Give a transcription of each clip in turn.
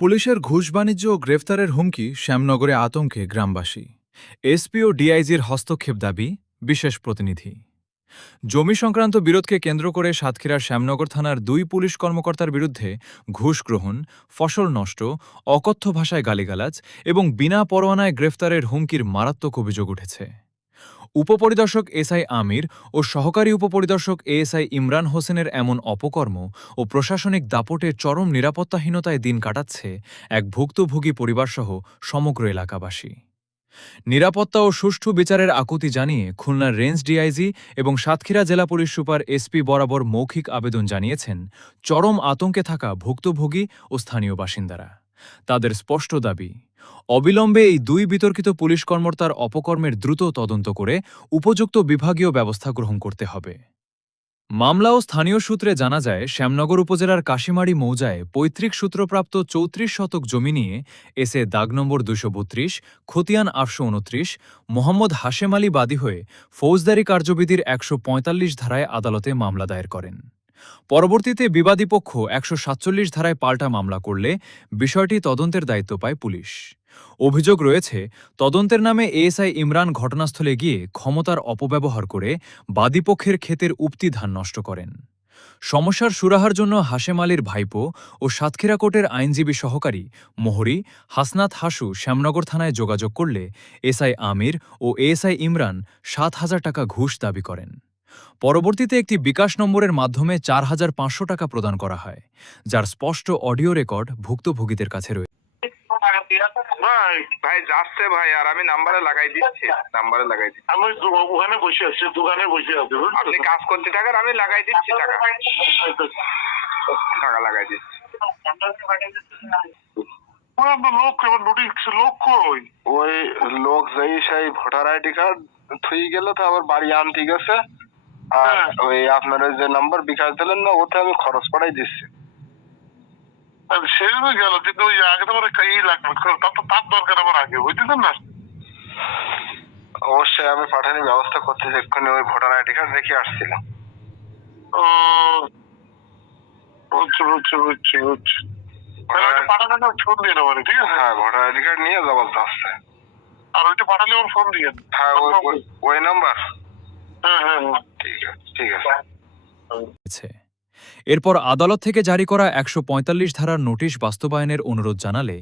পুলিশের ঘুষ বাণিজ্য ও গ্রেফতারের হুমকি শ্যামনগরে আতঙ্কে গ্রামবাসী। এসপি ও ডিআইজির হস্তক্ষেপ দাবি বিশেষ প্রতিনিধি। জমি সংক্রান্ত বিরোধকে কেন্দ্র করে সাতক্ষীরার শ্যামনগর থানার ২ পুলিশ কর্মকর্তার বিরুদ্ধে ঘুষ গ্রহণ, ফসল নষ্ট, অকথ্য ভাষায় গালিগালাজ এবং বিনা পরোয়ানায় গ্রেফতারের হুমকির মারাত্মক অভিযোগ উঠেছে। উপপরিদর্শক এসআই আমির ও সহকারী উপপরিদর্শক এএসআই ইমরান হোসেনের এমন অপকর্ম ও প্রশাসনিক দাপটে চরম নিরাপত্তাহীনতায় দিন কাটাচ্ছে এক ভুক্তভোগী পরিবারসহ সমগ্র এলাকাবাসী। নিরাপত্তা ও সুষ্ঠু বিচারের আকুতি জানিয়ে খুলনার রেঞ্জ ডিআইজি এবং সাতক্ষীরা জেলা পুলিশ সুপার এসপি বরাবর মৌখিক আবেদন জানিয়েছেন চরম আতঙ্কে থাকা ভুক্তভোগী ও স্থানীয় বাসিন্দারা। তাদের স্পষ্ট দাবি, অবিলম্বে এই ২ বিতর্কিত পুলিশ কর্মকর্তার অপকর্মের দ্রুত তদন্ত করে উপযুক্ত বিভাগীয় ব্যবস্থা গ্রহণ করতে হবে। মামলা ও স্থানীয় সূত্রে জানা যায়, শ্যামনগর উপজেলার কাশিমারি মৌজায় পৈতৃক সূত্রপ্রাপ্ত ৩৪ শতক জমি নিয়ে এসে দাগ নম্বর ২৩২, খতিয়ান ৮২৯, মোহাম্মদ হাশেম আলী বাদী হয়ে ফৌজদারি কার্যবিধির ১৪৫ ধারায় আদালতে মামলা দায়ের করেন। পরবর্তীতে বিবাদী পক্ষ ১৪৭ ধারায় পাল্টা মামলা করলে বিষয়টি তদন্তের দায়িত্ব পায় পুলিশ। অভিযোগ রয়েছে, তদন্তের নামে এএসআই ইমরান ঘটনাস্থলে গিয়ে ক্ষমতার অপব্যবহার করে বাদীপক্ষের ক্ষেতের উক্তি ধান নষ্ট করেন। সমস্যার সুরাহার জন্য হাশেম আলীর ভাইপো ও সাতক্ষীরা কোর্টের আইনজীবী সহকারী মোহরি হাসনাত হাসু শ্যামনগর থানায় যোগাযোগ করলে এসআই আমির ও এএসআই ইমরান ৭,০০০ টাকা ঘুষ দাবি করেন। পরবর্তীতে একটি বিকাশ নম্বরের মাধ্যমে ৪,৫০০ টাকা প্রদান করা হয়, যার স্পষ্ট অডিও রেকর্ড ভুক্তভোগীদের কাছে রয়েছে। ভাই যাচ্ছে ভাই, আর আমি নাম্বারে লাগাই দিচ্ছি, আমি ওখানে বসে আছি, দোকানে বসে আছি। আপনি কাজ করতে থাকেন, আমি লাগাই দিচ্ছি টাকা লাগাই দিচ্ছি। ওই লোক যেই সেই ভোটার আইডি কার্ড থুই গেল, তো আবার বাড়ি আনতে গেছে। আর ওই আপনার যে নাম্বার বিকাশ দিলেন না, ওতে আমি খরচ পাঠাই দিচ্ছি। সে গেল, কিন্তু ওই আগে তো আমার কাই লাগবে, তার দরকার আমার আগে বুঝতেছেন না। অবশ্যই আমি পাঠানোর ব্যবস্থা করতেছি, এক্ষুনি ওই ভোটার আইডি কার্ড রেখে আসছিলাম। ও বুঝছি। পাঠানো ফোন দিয়ে নেবো, ঠিক আছে? হ্যাঁ, ভোটার আইডি কার্ড নিয়ে জবাব আসছে। আর ওইটা পাঠালে ওর ফোন দিয়ে। হ্যাঁ, ওই নাম্বার। হ্যাঁ, ঠিক আছে। এরপর আদালত থেকে জারি করা ১৪৫ ধারার নোটিশ বাস্তবায়নের অনুরোধ জানালে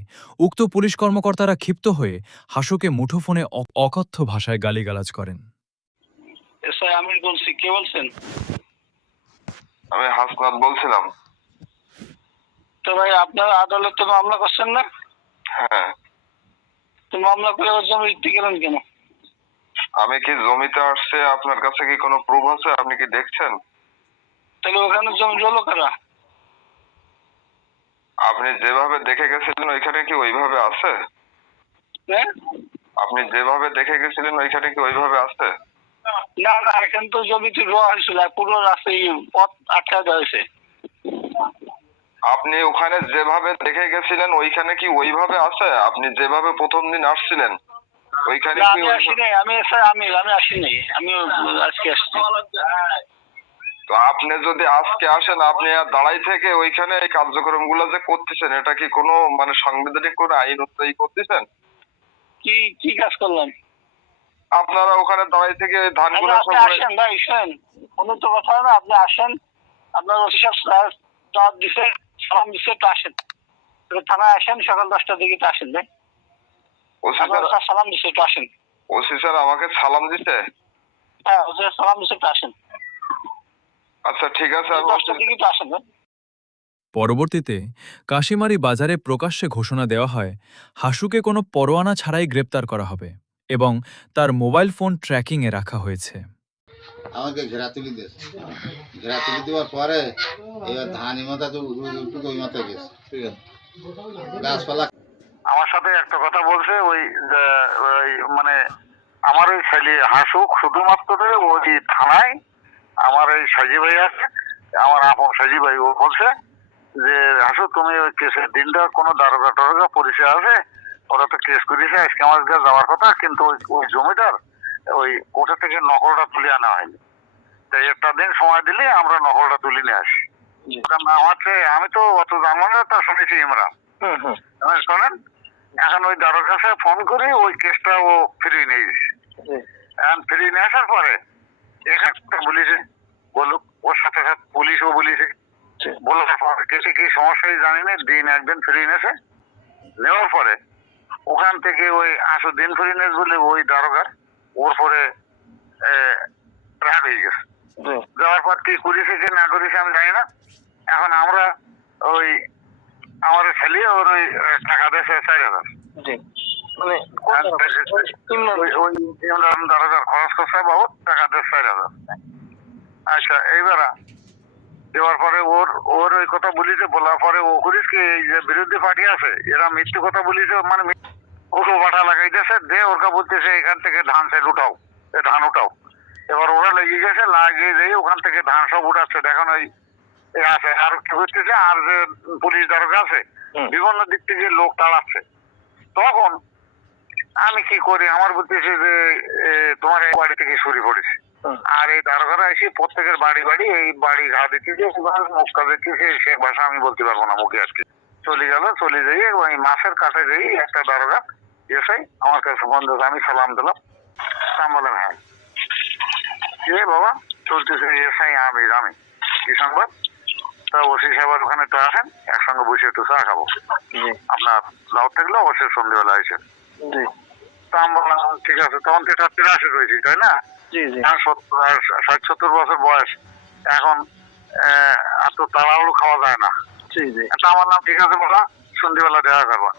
উক্ত পুলিশ কর্মকর্তারা ক্ষিপ্ত হয়ে হাসুকে মুঠোফোনে অকথ্য ভাষায় গালিগালাজ করেন। এসআই আমির বলছি, কে বলছেন? আমি হাসনাত বলছিলাম। তো ভাই, আপনারা আদালতে মামলা করছেন না? হ্যাঁ। তো মামলা করে ওর জমি বিক্রি করেন কেন? আমি কি জমিতে আসছে, আপনার কাছে কি কোনো প্রুফ আছে? আপনি কি দেখছেন? তাহলে ওখানে জমি জলো কারা? আপনি যেভাবে দেখে গেছিলেন ওইখানে কি ওইভাবে আছে? হ্যাঁ, আপনি যেভাবে দেখে গেছিলেন ওইখানে কি ওইভাবে আছে? না, এখানে তো জমিতে রোয়া হয়েছিল, পুরো রাস্তায় পথ আটকা দেওয়া হয়েছে। আপনি ওখানে যেভাবে দেখে গেছিলেন ওইখানে কি ওইভাবে আছে? আপনি যেভাবে প্রথম দিন আসছিলেন ওইখানে কি? আমি আসিনি, আমি এসআই আমির, আমি আসিনি, আমি আজকে আসছি। তো আপনি যদি আজকে আসেন, আপনি আর দাঁড়াই থেকে ওইখানে এই কার্যক্রম গুলো যে করতেছেন, এটা কি কোনো মানে সাংবিধানিক কোনো আইন অনুযায়ী করতেছেন? কি কাজ করলাম? আপনারা ওখানে দাঁড়াই থেকে ধান গুলো আসেন ভাই, শোনেন, কোনো তো কথা না, আপনি আসেন, আপনার ওসি সাহেব দিছে, সালাম দিচ্ছে, তো আসেন থানায়, আসেন সকাল 10টার দিকে, তো আসেন ভাই। ওসি স্যার সালাম দিচ্ছে, তো আসেন। ওসি স্যার আমাকে সালাম দিছে? হ্যাঁ, ওসি সালাম দিচ্ছে, তো আসেন। আচ্ছা, ঠিক আছে, 10টার দিকে তো আসেন ভাই। পরবর্তীতে কাশিমারি বাজারে প্রকাশ্যে ঘোষণা দেওয়া হয়, হাসুকে কোনো পরোয়ানা ছাড়াই গ্রেপ্তার করা হবে এবং তার মোবাইল ফোন ট্র্যাকিংয়ে রাখা হয়েছে। আমাকে ঘেরা তুলি দেওয়ার পরে এবার ধান ইমাতা তো ওই মাথায় গেছে, ঠিক আছে, গাছপালা। আমার সাথে একটা কথা বলছে, ওই মানে আমার ওই ছেলে হাসুক শুধুমাত্র ওই থানায় আমার ওই সাজি ভাই আছে, আমার আপন সাজি ভাই, ও বলছে যে হাসু, তুমি ওই কেসের দিনটা কোনো দারোগা পরিচয় আছে, ওরা তো কেস করেছে, আজকে আমার কাছে যাওয়ার কথা, কিন্তু ওই জমিটার ওই কোর্ট থেকে নকলটা তুলে আনা হয়নি, তাই একটা দিন সময় দিলে আমরা নকলটা তুলে নিয়ে আসি। নাম হচ্ছে, আমি তো অত জানবো না, তা শুনেছি ইমরান। সেই জানি না, দিন একদিন ফিরে এনেছে। নেওয়ার পরে ওখান থেকে ওই দিন ফিরে এনেছে বলে ওই দারোগার ওর পরে রাগ হয়ে গেছে। যাওয়ার পর কি করেছে কি না করেছে আমি জানি না। এখন আমরা ওই আমার ছেলে ওর ওই টাকা দিয়েছে 4,000। মানে ওই ইমরান দারোগার খরচ করছে বাবদ টাকা দিয়েছে 4,000। আচ্ছা, এইবার দেওয়ার পরে ওর ওই কথা বলিছে, বলার পরে ও করিস কি এই যে বিরোধী পার্টি আছে এরা মিথ্যে কথা বলিছে, মানে ওকে বাটা লাগাইতেছে, দে ওরকা বলতেছে এখান থেকে ধান সেল উঠাও, ধান উঠাও। এবার ওরা লেগে গেছে, লাগিয়ে যেয়ে ওখান থেকে ধান সব উঠাচ্ছে। দেখুন ওই আছে আর কি করতেছে, আর যে পুলিশ দারোগা আছে বিভিন্ন দিক থেকে লোক তাড়াচ্ছে। তখন আমি কি করি, আমার বলতেছে যে তোমার এই বাড়ি থেকে চুরি পড়েছে। আর এই দারোগারা এসে প্রত্যেকের বাড়ি বাড়ি এই বাড়ি ঘা দিতেছে, মুখ কা দিতেছে, সে ভাষা আমি বলতে পারবো না মুখে আর কি। চলে গেল, চলে যাই ওই মাছের কাছে যাই একটা দারোগা এসে আমার কাছে ফোন দিল, আমি সালাম দিলাম। আমি বললাম হ্যাঁ কে বাবা, চলতেছে এসআই আমির, আমি কি সংবাদ? তা ওসি সাহেবের ওখানে তো আসেন, একসঙ্গে বসে একটু চা খাবো, আপনার লাউ থাকলে অবশ্যই সন্ধ্যেবেলা আসেন। তা আমি বললাম ঠিক আছে। তখন তো এটা 83 রয়েছি, তাই না? 60-70 বছর বয়স, এখন এত তাড়াহুড়ো খাওয়া যায় না। তা আমার নাম ঠিক আছে বলা, সন্ধ্যেবেলা দেখা করবা।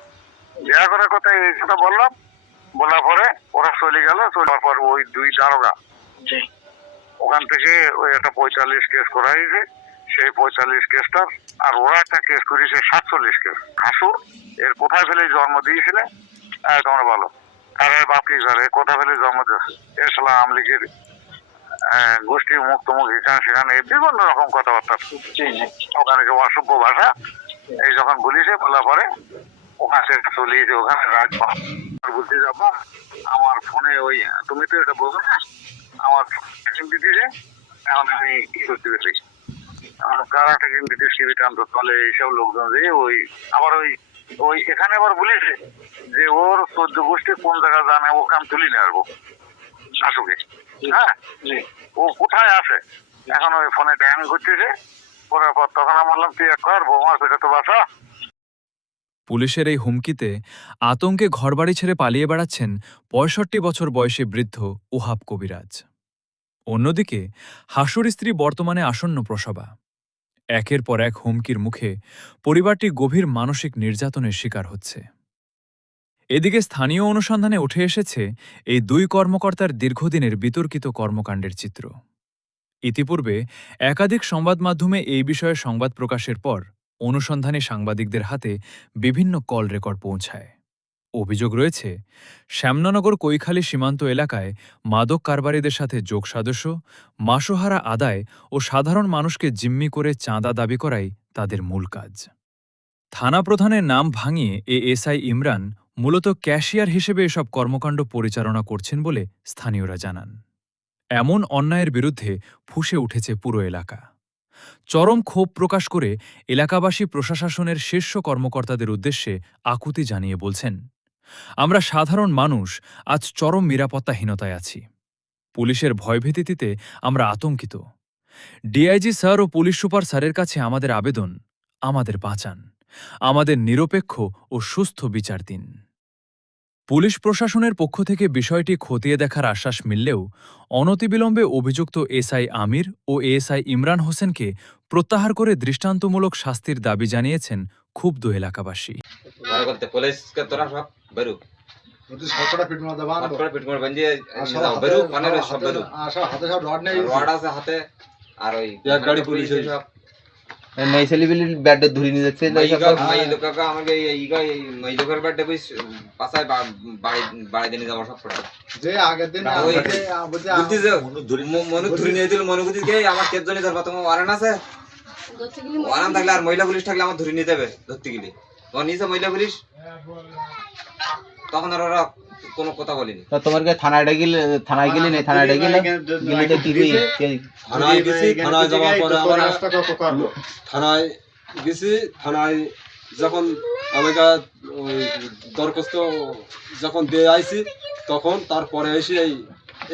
দেখা করার কথা এই কথা বললাম, বলার পরে ওরা চলে গেল। চলার পর ওই দুই দারোগা ওখান থেকে ওই একটা 45 কেস করা হয়েছে, সেই 45 কেসটার আর ওরা একটা কেস করেছে 47 কেস। হাসুর এর কোথায় ফেলে জন্ম দিয়েছিলে তোমরা বলো, আর এর বাপ কি করে, কোথায় ফেলে জন্ম দিয়েছে, এর সালা আমলিগের গোষ্ঠী মুখ তমুক এখানে সেখানে বিভিন্ন রকম কথাবার্তা, ওখানে যে অসভ্য ভাষা এই যখন বলিছে, বলার পরে ওখানে সেটা চলিয়েছে। ওখানে রাজবা বলতে যাবো আমার ফোনে ওই তুমি তো এটা বলছো না, আমার দিতেছে। এখন আমি কি করতে পেরেছি, কারা টেকিং দিতে টিভিতে আনতো, তাহলে এইসব লোকজন যে ওই আবার ওই এখানে আবার বলেছে যে ওর 14 গোষ্ঠী কোন জায়গা জানে, ওকে আমি তুলি নিয়ে আসবো শাশুকে। হ্যাঁ, ও কোথায় আছে এখন ওই ফোনে ট্যাং করতেছে। পরে পর তখন আমি বললাম তুই এক কর, বৌমার পেটে তো বাসা। পুলিশের এই হুমকিতে আতঙ্কে ঘরবাড়ি ছেড়ে পালিয়ে বেড়াচ্ছেন 65 বছর বয়সী বৃদ্ধ ওহাব কবিরাজ। অন্যদিকে হাসুর স্ত্রী বর্তমানে আসন্ন প্রসবা। একের পর এক হুমকির মুখে পরিবারটি গভীর মানসিক নির্যাতনের শিকার হচ্ছে। এদিকে স্থানীয় অনুসন্ধানে উঠে এসেছে এই দুই কর্মকর্তার দীর্ঘদিনের বিতর্কিত কর্মকাণ্ডের চিত্র। ইতিপূর্বে একাধিক সংবাদ মাধ্যমে এই বিষয়ে সংবাদ প্রকাশের পর অনুসন্ধানী সাংবাদিকদের হাতে বিভিন্ন কল রেকর্ড পৌঁছায়। অভিযোগ রয়েছে, শ্যামনগর কৈখালী সীমান্ত এলাকায় মাদক কারবারিদের সাথে যোগসাদস্য, মাসোহারা আদায় ও সাধারণ মানুষকে জিম্মি করে চাঁদা দাবি করাই তাদের মূল কাজ। থানা প্রধানের নাম ভাঙিয়ে এএসআই ইমরান মূলত ক্যাশিয়ার হিসেবে এসব কর্মকাণ্ড পরিচালনা করছেন বলে স্থানীয়রা জানান। এমন অন্যায়ের বিরুদ্ধে ফুঁসে উঠেছে পুরো এলাকা। চরম ক্ষোভ প্রকাশ করে এলাকাবাসী প্রশাসনের শীর্ষ কর্মকর্তাদের উদ্দেশ্যে আকুতি জানিয়ে বলছেন, আমরা সাধারণ মানুষ আজ চরম নিরাপত্তাহীনতায় আছি। পুলিশের ভয়ভীতিতে আমরা আতঙ্কিত। ডিআইজি স্যার ও পুলিশ সুপার স্যারের কাছে আমাদের আবেদন, আমাদের বাঁচান, আমাদের নিরপেক্ষ ও সুস্থ বিচার দিন। পুলিশ প্রশাসনের পক্ষ থেকে বিষয়টি খতিয়ে দেখার আশ্বাস মিললেও অনতিবিলম্বে অভিযুক্ত এসআই আমির ও এএসআই ইমরান হোসেনকে প্রত্যাহার করে দৃষ্টান্তমূলক শাস্তির দাবি জানিয়েছেন ক্ষুব্ধ এলাকাবাসী। ব্যাটে ধরে নিয়ে যাচ্ছে আমার কেপ জনি ধরবা তোমার ওয়ারেন্ট আছে, ওয়ারেন্ট থাকলে আর মহিলা পুলিশ থাকলে আমার ধরে নিয়ে যাবে। ধরতে গেলে তখন নিয়েছে মহিলা পুলিশ, তখন আর ওরা কোনো কথা বলিনি। তোমার থানায় গেলে থানায় গেলি না, থানায় গেলে থানায় গেছি, থানায় যাওয়ার পরে আমরা থানায় গেছি। থানায় যখন আমাকে দরখাস্ত যখন দিয়ে আইছি, তখন তারপরে এসে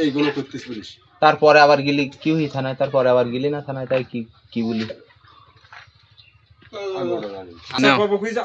এইগুলো করতেছি পুলিশ। তারপরে আবার গেলি কি হই থানায়, তারপরে আবার গেলি না থানায়, তাই কি কি বলি পাবো খুঁজে